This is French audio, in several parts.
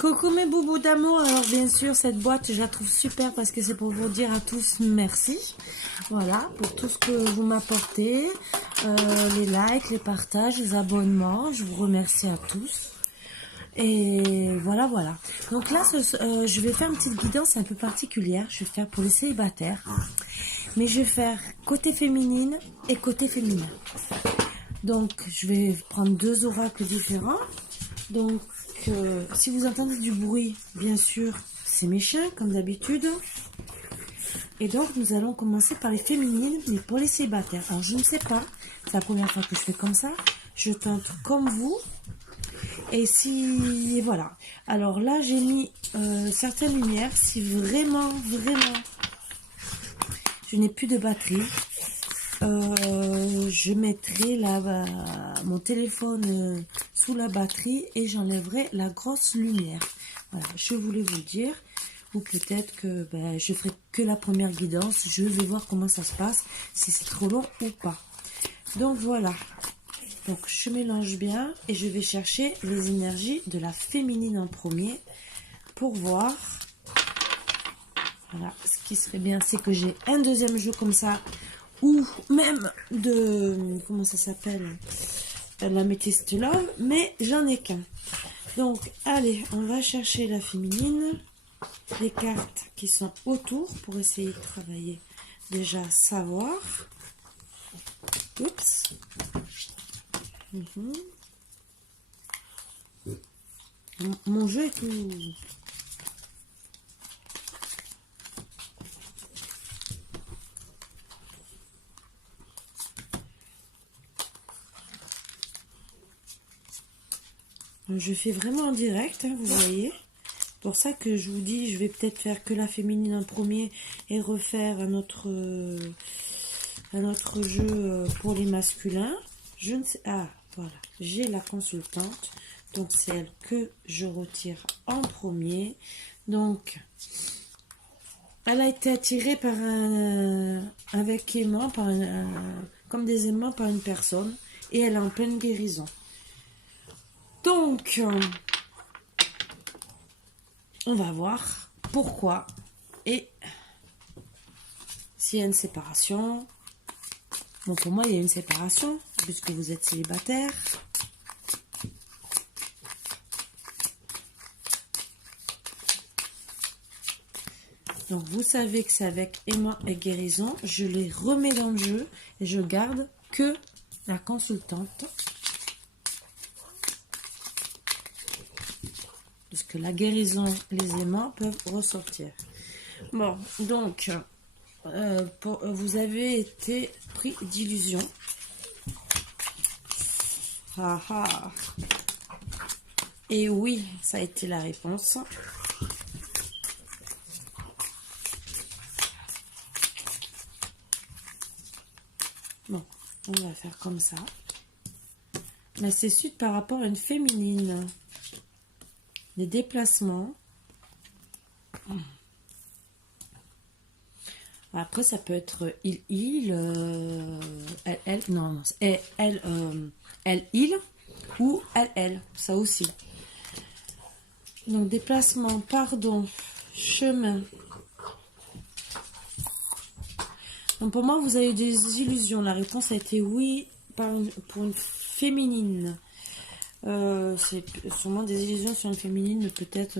Coucou mes boubous d'amour, alors bien sûr cette boîte je la trouve super parce que c'est pour vous dire à tous merci, voilà, pour tout ce que vous m'apportez, les likes, les partages, les abonnements, je vous remercie à tous. Et voilà, voilà. Donc là, je vais faire une petite guidance un peu particulière, je vais faire pour les célibataires, mais je vais faire côté féminine et côté féminin. Donc je vais prendre deux oracles différents, donc si vous entendez du bruit, bien sûr, c'est mes chiens, comme d'habitude. Et donc, nous allons commencer par les féminines, mais pour les célibataires. Alors, je ne sais pas, c'est la première fois que je fais comme ça. Je tente comme vous. Et si, voilà. Alors là, j'ai mis certaines lumières. Si vraiment, vraiment, je n'ai plus de batterie, je mettrai mon téléphone sous la batterie et j'enlèverai la grosse lumière. Voilà, je voulais vous le dire. Ou peut-être que je ferai que la première guidance. Je vais voir comment ça se passe, si c'est trop long ou pas. Donc voilà. Donc je mélange bien et je vais chercher les énergies de la féminine en premier pour voir. Voilà, ce qui serait bien, c'est que j'ai un deuxième jeu comme ça, ou même de, comment ça s'appelle, l'améthyste love, mais j'en ai qu'un. Donc, allez, on va chercher la féminine, les cartes qui sont autour pour essayer de travailler, déjà savoir. Oups. Mon jeu est tout... Je fais vraiment en direct, hein, vous voyez. Pour ça que je vous dis, je vais peut-être faire que la féminine en premier et refaire un autre jeu pour les masculins. Je ne sais... Ah, voilà. J'ai la consultante. Donc, c'est elle que je retire en premier. Donc, elle a été attirée par avec aimant, comme des aimants par une personne. Et elle est en pleine guérison. Donc, on va voir pourquoi et s'il y a une séparation. Bon, pour moi, il y a une séparation, puisque vous êtes célibataire. Donc, vous savez que c'est avec aimant et guérison. Je les remets dans le jeu et je garde que la consultante. Parce que la guérison, les aimants peuvent ressortir. Bon, donc, vous avez été pris d'illusion. Ah ah. Et oui, ça a été la réponse. Bon, on va faire comme ça. Mais c'est suite par rapport à une féminine. Les déplacements. Après, ça peut être il, elle, non, elle, il, ou elle, ça aussi. Donc, déplacement, pardon, chemin. Donc, pour moi, vous avez des illusions. La réponse a été oui pour une féminine. C'est sûrement des illusions sur une féminine, peut-être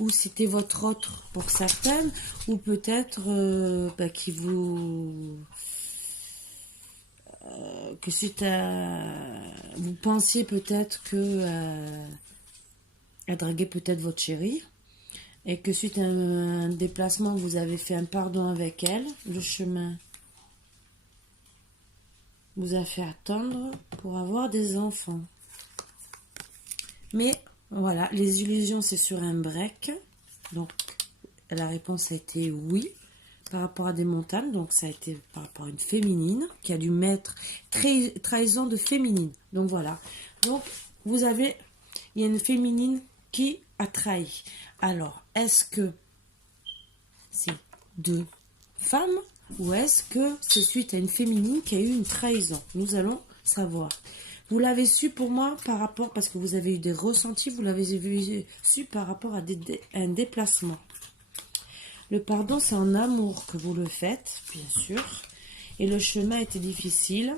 ou c'était votre autre pour certaines, ou peut-être qui vous que suite à vous pensiez peut-être que à draguer peut-être votre chérie et que suite à un déplacement vous avez fait un pardon avec elle, le chemin vous a fait attendre pour avoir des enfants. Mais voilà, les illusions, c'est sur un break. Donc, la réponse a été oui par rapport à des montagnes. Donc, ça a été par rapport à une féminine qui a dû mettre trahison de féminine. Donc, voilà. Donc, il y a une féminine qui a trahi. Alors, est-ce que c'est deux femmes ou est-ce que c'est suite à une féminine qui a eu une trahison? Nous allons savoir. Vous l'avez su pour moi par rapport, parce que vous avez eu des ressentis, vous l'avez su par rapport à un déplacement. Le pardon, c'est en amour que vous le faites, bien sûr. Et le chemin était difficile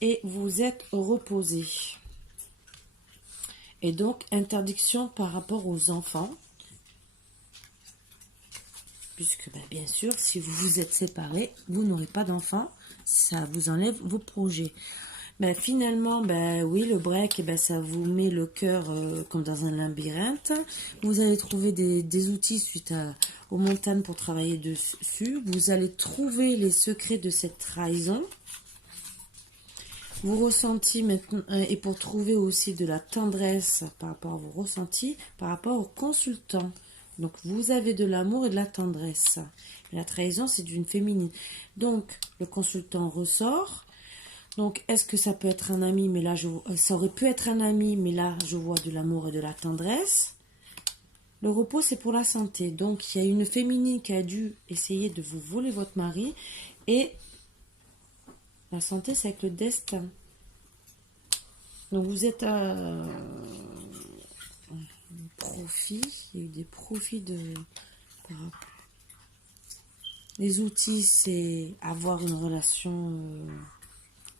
et vous êtes reposé. Et donc, interdiction par rapport aux enfants. Puisque, ben, bien sûr, si vous vous êtes séparés, vous n'aurez pas d'enfants. Ça vous enlève vos projets. Ben, finalement, ben, oui, le break, ben, ça vous met le cœur comme dans un labyrinthe. Vous allez trouver des outils suite aux montagnes pour travailler dessus. Vous allez trouver les secrets de cette trahison. Vos ressentis maintenant, et pour trouver aussi de la tendresse par rapport à vos ressentis, par rapport au consultant. Donc, vous avez de l'amour et de la tendresse. Et la trahison, c'est d'une féminine. Donc, le consultant ressort. Donc, est-ce que ça peut être un ami, mais là, ça aurait pu être un ami, mais là, je vois de l'amour et de la tendresse. Le repos, c'est pour la santé. Donc, il y a une féminine qui a dû essayer de vous voler votre mari. Et la santé, c'est avec le destin. Donc, vous êtes à profit. Il y a eu des profits de... Les outils, c'est avoir une relation...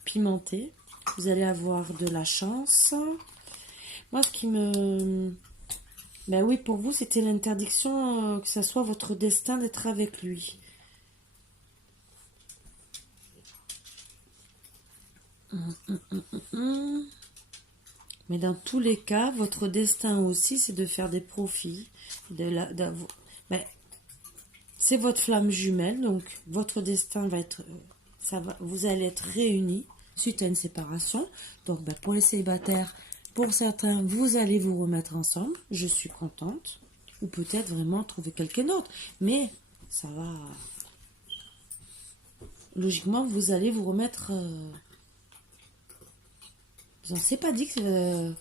pimenté, vous allez avoir de la chance. Moi, ce qui me... Ben oui, pour vous, c'était l'interdiction que ça soit votre destin d'être avec lui. Mais dans tous les cas, votre destin aussi, c'est de faire des profits. Ben, c'est votre flamme jumelle, donc votre destin va être... vous allez être réunis suite à une séparation. Donc, ben, pour les célibataires, pour certains, vous allez vous remettre ensemble. Je suis contente. Ou peut-être vraiment trouver quelqu'un d'autre. Mais ça va... Logiquement, vous allez vous remettre... Je n'en sais pas dit que...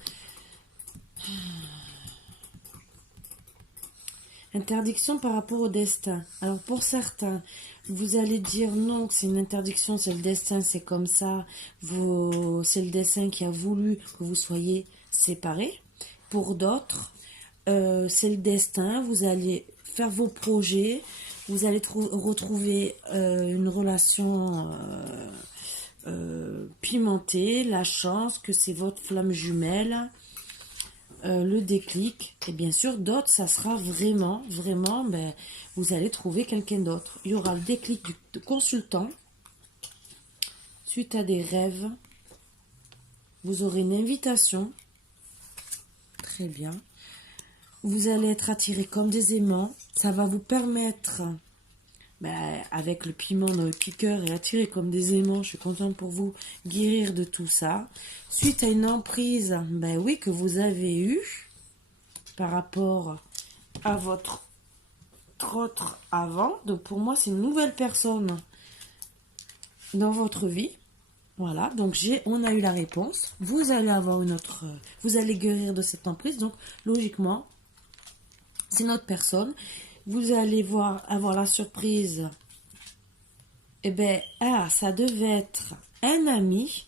Interdiction par rapport au destin. Alors, pour certains... Vous allez dire non, que c'est une interdiction, c'est le destin, c'est comme ça. C'est le destin qui a voulu que vous soyez séparés. Pour d'autres, c'est le destin. Vous allez faire vos projets. Vous allez retrouver une relation pimentée, la chance, que c'est votre flamme jumelle. Le déclic, et bien sûr d'autres ça sera vraiment ben, vous allez trouver quelqu'un d'autre. Il y aura le déclic du consultant suite à des rêves. Vous aurez une invitation, très bien, vous allez être attiré comme des aimants. Ça va vous permettre, ben, avec le piment dans le piqueur et attiré comme des aimants, je suis contente pour vous, guérir de tout ça. Suite à une emprise, ben oui, que vous avez eue par rapport à votre autre avant. Donc pour moi, c'est une nouvelle personne dans votre vie. Voilà, donc on a eu la réponse. Vous allez avoir vous allez guérir de cette emprise. Donc logiquement, c'est notre personne. Vous allez avoir la surprise. Eh bien, ça devait être un ami.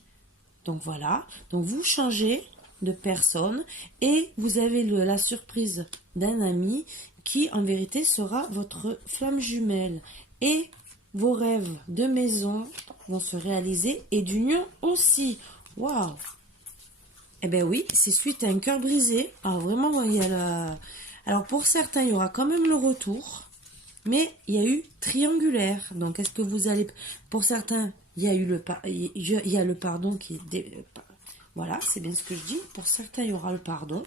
Donc voilà. Donc vous changez de personne et vous avez la surprise d'un ami qui en vérité sera votre flamme jumelle. Et vos rêves de maison vont se réaliser et d'union aussi. Waouh! Eh bien oui, c'est suite à un cœur brisé. Alors vraiment, il y a Alors pour certains, il y aura quand même le retour, mais il y a eu triangulaire. Donc est-ce que vous allez... Pour certains, il y a eu le pardon qui est... Voilà, c'est bien ce que je dis. Pour certains, il y aura le pardon,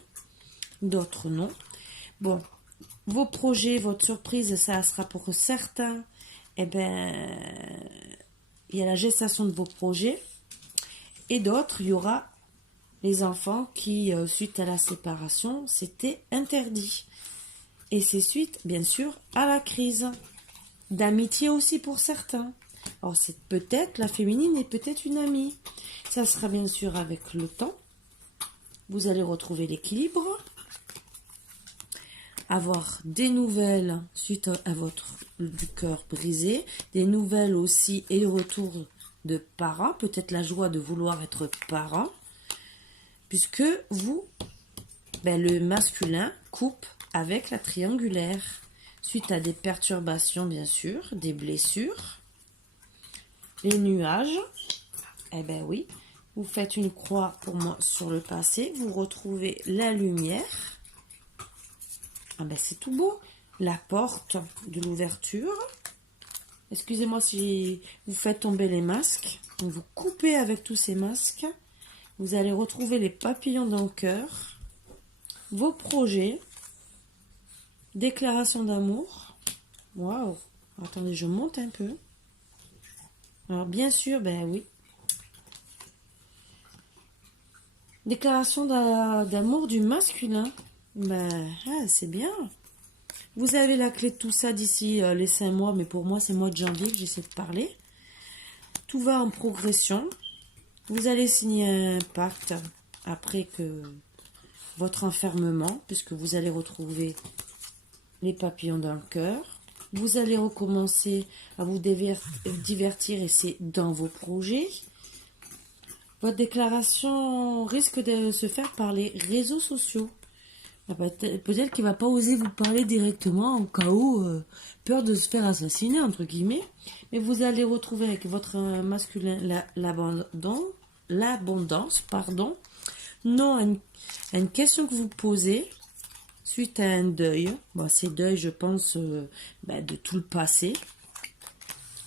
d'autres non. Bon, vos projets, votre surprise, ça sera pour certains. Eh bien, il y a la gestation de vos projets. Et d'autres, il y aura les enfants qui, suite à la séparation, c'était interdit. Et c'est suite, bien sûr, à la crise. D'amitié aussi pour certains. Alors, c'est peut-être la féminine et peut-être une amie. Ça sera bien sûr avec le temps. Vous allez retrouver l'équilibre. Avoir des nouvelles suite à du cœur brisé. Des nouvelles aussi et le retour de parents. Peut-être la joie de vouloir être parent. puisque vous, le masculin coupe avec la triangulaire, suite à des perturbations bien sûr, des blessures, les nuages. Eh ben oui, vous faites une croix pour moi sur le passé, vous retrouvez la lumière. Ah ben c'est tout beau, la porte de l'ouverture. Excusez-moi si vous faites tomber les masques. Donc vous coupez avec tous ces masques. Vous allez retrouver les papillons dans le cœur, vos projets, déclaration d'amour. Waouh! Attendez, je monte un peu. Alors bien sûr, ben oui. Déclaration d'amour du masculin. C'est bien. Vous avez la clé de tout ça d'ici les 5 mois, mais pour moi, c'est mois de janvier que j'essaie de parler. Tout va en progression. Vous allez signer un pacte après que votre enfermement, puisque vous allez retrouver les papillons dans le cœur. Vous allez recommencer à vous divertir et c'est dans vos projets. Votre déclaration risque de se faire par les réseaux sociaux. Peut-être qu'il ne va pas oser vous parler directement au cas où, peur de se faire assassiner, entre guillemets. Mais vous allez retrouver avec votre masculin l'abondance, non à une question que vous posez suite à un deuil. C'est deuil, je pense, de tout le passé.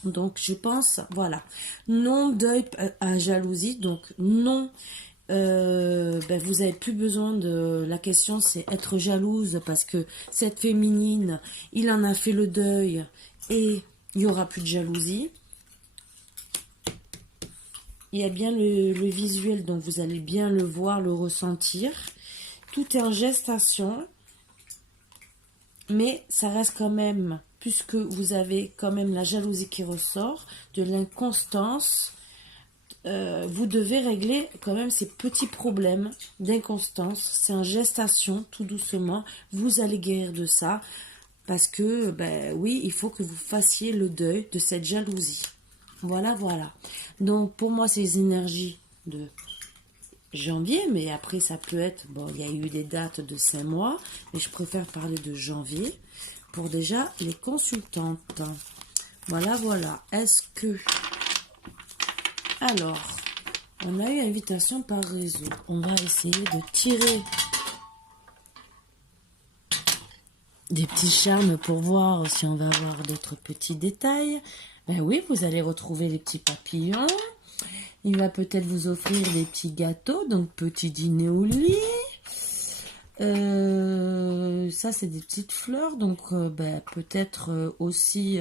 Donc, je pense, voilà. Non deuil à jalousie, donc non. Vous n'avez plus besoin de... La question, c'est être jalouse parce que cette féminine, il en a fait le deuil et il n'y aura plus de jalousie. Il y a bien le visuel, donc vous allez bien le voir, le ressentir. Tout est en gestation, mais ça reste quand même, puisque vous avez quand même la jalousie qui ressort, de l'inconstance. Vous devez régler quand même ces petits problèmes d'inconstance. C'est en gestation, tout doucement. Vous allez guérir de ça. Parce que, oui, il faut que vous fassiez le deuil de cette jalousie. Voilà. Donc, pour moi, c'est les énergies de janvier. Mais après, ça peut être... il y a eu des dates de 5 mois. Mais je préfère parler de janvier pour déjà les consultantes. Voilà. Est-ce que... Alors, on a eu invitation par réseau. On va essayer de tirer des petits charmes pour voir si on va avoir d'autres petits détails. Oui, vous allez retrouver les petits papillons. Il va peut-être vous offrir des petits gâteaux, donc petit dîner au lit. Ça, c'est des petites fleurs, donc peut-être aussi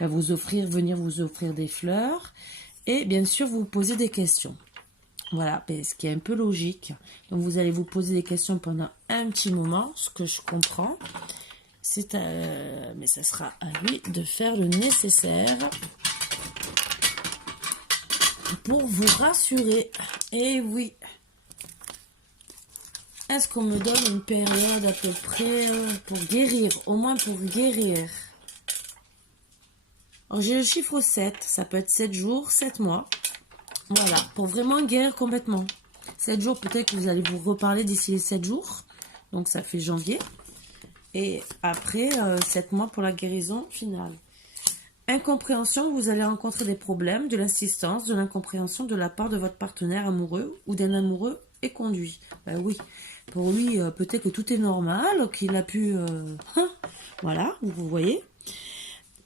venir vous offrir des fleurs. Et bien sûr, vous posez des questions. Voilà, ce qui est un peu logique. Donc, vous allez vous poser des questions pendant un petit moment, ce que je comprends. Mais ça sera à lui de faire le nécessaire pour vous rassurer. Et oui. Est-ce qu'on me donne une période à peu près pour guérir? Au moins pour guérir. Alors, j'ai le chiffre 7. Ça peut être 7 jours, 7 mois. Voilà, pour vraiment guérir complètement. 7 jours, peut-être que vous allez vous reparler d'ici les 7 jours. Donc, ça fait janvier. Et après, 7 mois pour la guérison finale. Incompréhension, vous allez rencontrer des problèmes, de l'insistance, de l'incompréhension de la part de votre partenaire amoureux ou d'un amoureux éconduit. Oui, pour lui, peut-être que tout est normal, qu'il a pu... voilà, vous voyez.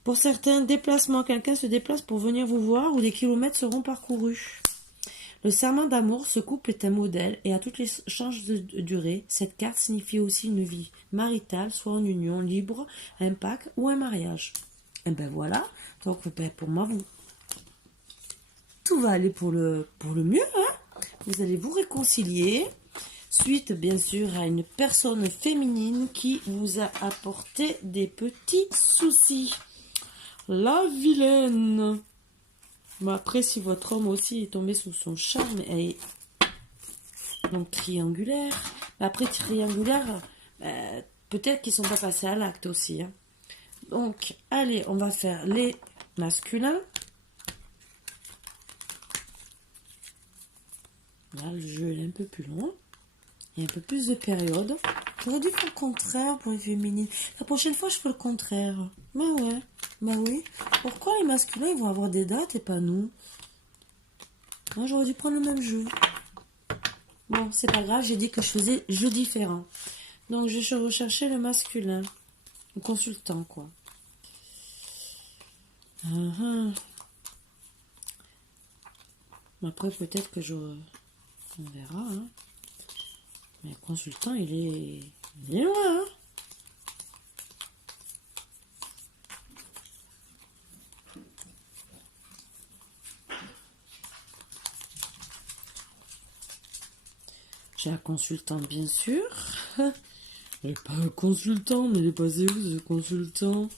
Pour certains déplacements, quelqu'un se déplace pour venir vous voir ou des kilomètres seront parcourus. Le serment d'amour, ce couple est un modèle et à toutes les chances de durée, cette carte signifie aussi une vie maritale, soit en union libre, un pacte ou un mariage. Et voilà, donc pour moi, tout va aller pour le mieux. Vous allez vous réconcilier, suite bien sûr à une personne féminine qui vous a apporté des petits soucis. La vilaine. Après, si votre homme aussi est tombé sous son charme, elle est donc triangulaire. Après, triangulaire, peut-être qu'ils ne sont pas passés à l'acte aussi. Donc, allez, on va faire les masculins. Là, le jeu est un peu plus long. Il y a un peu plus de période. J'aurais dû faire le contraire pour les féminines. La prochaine fois, je fais le contraire. Bah ouais. Bah oui. Pourquoi les masculins, ils vont avoir des dates et pas nous? Moi, j'aurais dû prendre le même jeu. Bon, c'est pas grave. J'ai dit que je faisais jeu différent. Donc, je vais rechercher le masculin. Le consultant, quoi. Après, peut-être que on verra, hein. Mais le consultant, il est loin, hein. J'ai un consultant, bien sûr. Et pas un consultant, mais il est passé où, ce consultant?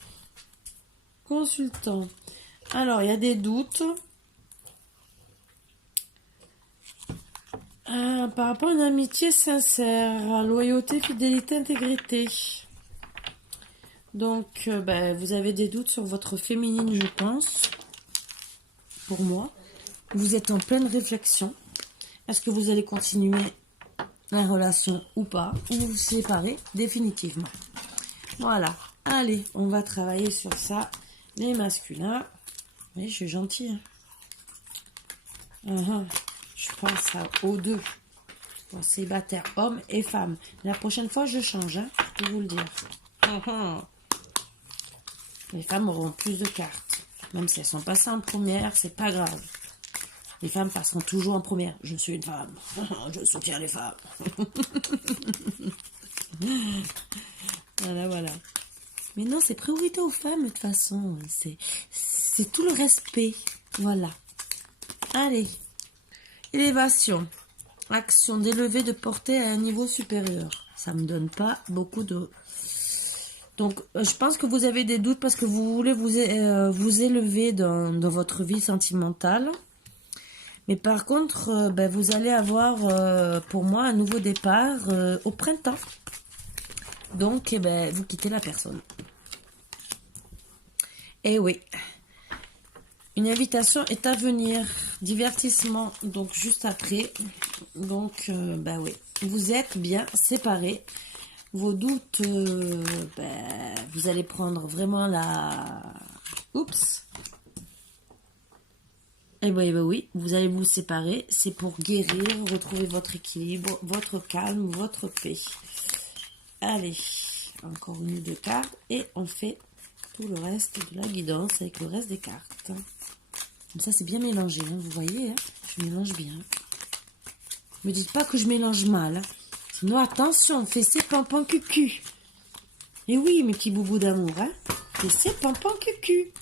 Consultant. Alors, il y a des doutes. Par rapport à une amitié sincère, loyauté, fidélité, intégrité. Donc, vous avez des doutes sur votre féminine, je pense. Pour moi. Vous êtes en pleine réflexion. Est-ce que vous allez continuer la relation ou pas? Ou vous séparer définitivement? Voilà. Allez, on va travailler sur ça. Les masculins. Oui, je suis gentille. Je pense aux deux. Bon, célibataire, hommes et femmes. La prochaine fois, je change, hein, je peux vous le dire. Les femmes auront plus de cartes. Même si elles sont passées en première, c'est pas grave. Les femmes passeront toujours en première. Je suis une femme. Je soutiens les femmes. Voilà, voilà. Mais non, c'est priorité aux femmes, de toute façon. C'est tout le respect. Voilà. Allez. Élévation. Action d'élever, de porter à un niveau supérieur. Ça me donne pas beaucoup de... Donc, je pense que vous avez des doutes parce que vous voulez vous élever dans votre vie sentimentale. Mais par contre, vous allez avoir, pour moi, un nouveau départ au printemps. Donc, vous quittez la personne. Eh oui. Une invitation est à venir. Divertissement, donc juste après. Donc, oui. Vous êtes bien séparés. Vos doutes, vous allez prendre vraiment la... Oups. Eh ben oui, vous allez vous séparer. C'est pour guérir, retrouver votre équilibre, votre calme, votre paix. Allez, encore une ou deux cartes. Et on fait tout le reste de la guidance avec le reste des cartes. Comme ça, c'est bien mélangé, hein, vous voyez, hein, je mélange bien. Ne me dites pas que je mélange mal. Hein. Sinon, attention, fessez pampan cucu. Et oui, mes petits boubous d'amour, hein. Fessez pampan cucu.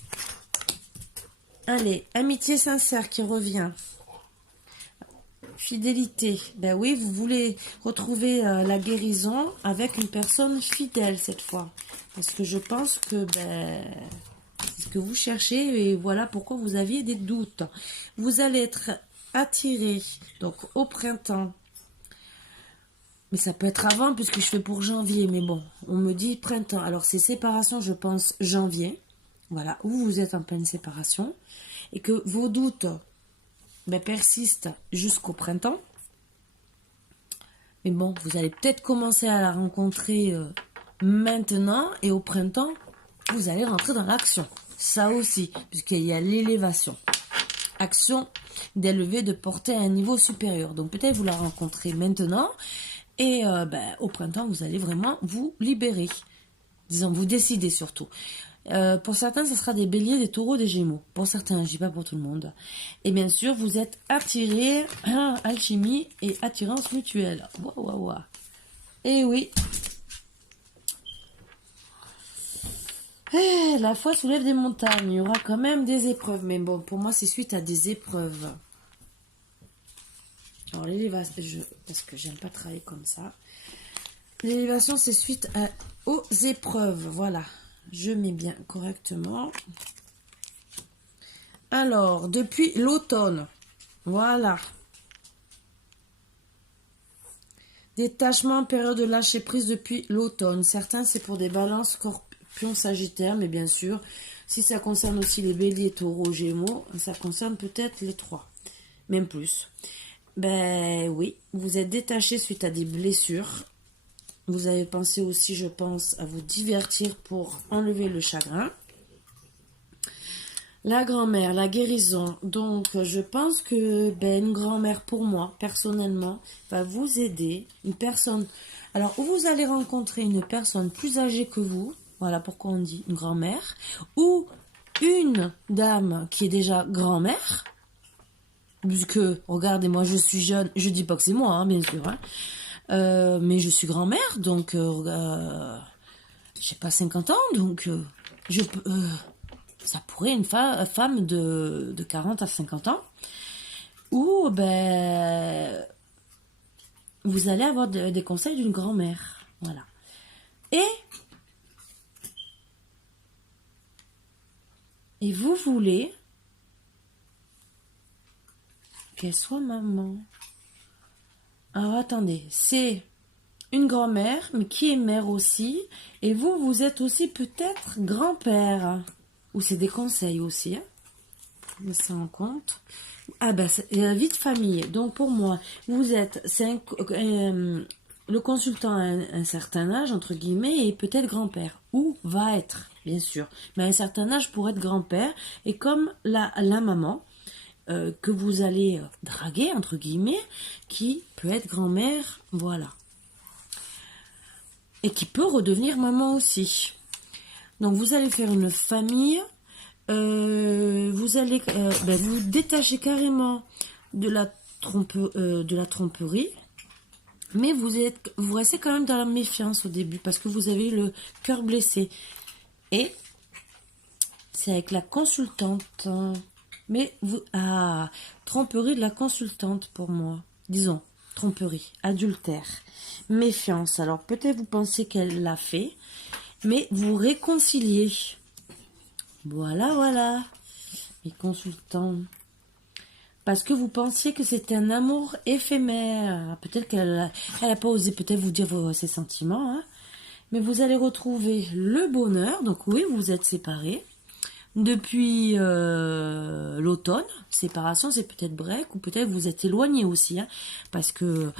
Allez, amitié sincère qui revient. Fidélité. Ben oui, vous voulez retrouver la guérison avec une personne fidèle cette fois. Parce que je pense que c'est ce que vous cherchez et voilà pourquoi vous aviez des doutes. Vous allez être attiré donc au printemps. Mais ça peut être avant puisque je fais pour janvier. Mais bon, on me dit printemps. Alors c'est séparation, je pense janvier. Voilà, où vous êtes en pleine séparation. Et que vos doutes persistent jusqu'au printemps. Mais bon, vous allez peut-être commencer à la rencontrer maintenant. Et au printemps, vous allez rentrer dans l'action. Ça aussi, puisqu'il y a l'élévation. Action d'élever, de porter à un niveau supérieur. Donc peut-être vous la rencontrez maintenant. Et au printemps, vous allez vraiment vous libérer. Disons, vous décidez surtout. Pour certains, ce sera des béliers, des taureaux, des gémeaux. Pour certains, je dis pas pour tout le monde. Et bien sûr, vous êtes attirés, alchimie et attirance mutuelle. Waouh. Et oui. La foi soulève des montagnes. Il y aura quand même des épreuves. Mais bon, pour moi, c'est suite à des épreuves. Alors, l'élévation, parce que j'aime pas travailler comme ça. L'élévation, c'est suite aux épreuves. Voilà. Je mets bien correctement. Alors, depuis l'automne. Voilà. Détachement, période de lâcher prise depuis l'automne. Certains, c'est pour des balances, scorpions, sagittaires. Mais bien sûr, si ça concerne aussi les béliers, taureaux, gémeaux, ça concerne peut-être les trois. Même plus. ben oui, vous êtes détaché suite à des blessures. Vous avez pensé aussi, je pense, à vous divertir pour enlever le chagrin. La grand-mère, la guérison. Donc, je pense que une grand-mère, pour moi, personnellement, va vous aider. Une personne... Alors, où vous allez rencontrer une personne plus âgée que vous, voilà pourquoi on dit une grand-mère, ou une dame qui est déjà grand-mère, puisque, regardez, moi, je suis jeune, je dis pas que c'est moi, hein, bien sûr, hein, mais je suis grand-mère, donc, j'ai pas 50 ans, donc, je peux... ça pourrait une femme de 40 à 50 ans, où ben, vous allez avoir des conseils d'une grand-mère. Voilà. Et vous voulez qu'elle soit maman. Alors attendez, c'est une grand-mère, mais qui est mère aussi. Et vous, vous êtes aussi peut-être grand-père. Ou c'est des conseils aussi, hein. Je me sens en compte. Ah ben, c'est la vie de famille. Donc pour moi, vous êtes le consultant à un certain âge, entre guillemets, et peut-être grand-père. Ou va être, bien sûr. Mais à un certain âge pour être grand-père. Et comme la maman que vous allez draguer, entre guillemets, qui peut être grand-mère, voilà. Et qui peut redevenir maman aussi. Donc vous allez faire une famille. Vous allez vous détacher carrément de la tromperie, mais vous restez quand même dans la méfiance au début parce que vous avez le cœur blessé. Et c'est avec la consultante. Mais tromperie de la consultante pour moi. Disons, tromperie, adultère, méfiance. Alors peut-être vous pensez qu'elle l'a fait, mais vous réconciliez. Voilà, mes consultants. Parce que vous pensiez que c'était un amour éphémère. Peut-être qu'elle a pas osé peut-être vous dire ses sentiments. Hein. Mais vous allez retrouver le bonheur. Donc oui, vous êtes séparés. Depuis l'automne, séparation, c'est peut-être break. Ou peut-être vous êtes éloignés aussi. Hein, parce que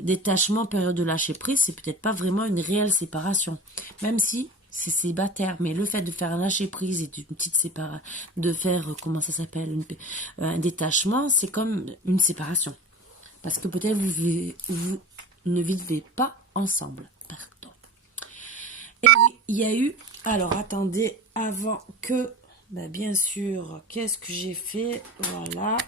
détachement, période de lâcher prise, c'est peut-être pas vraiment une réelle séparation. Même si... c'est célibataire, mais le fait de faire un lâcher prise et une petite séparation, de faire, comment ça s'appelle, un détachement, c'est comme une séparation. Parce que peut-être vous ne vivez pas ensemble. Pardon. Et oui, il y a eu, alors attendez, avant que, bien sûr, qu'est-ce que j'ai fait, voilà,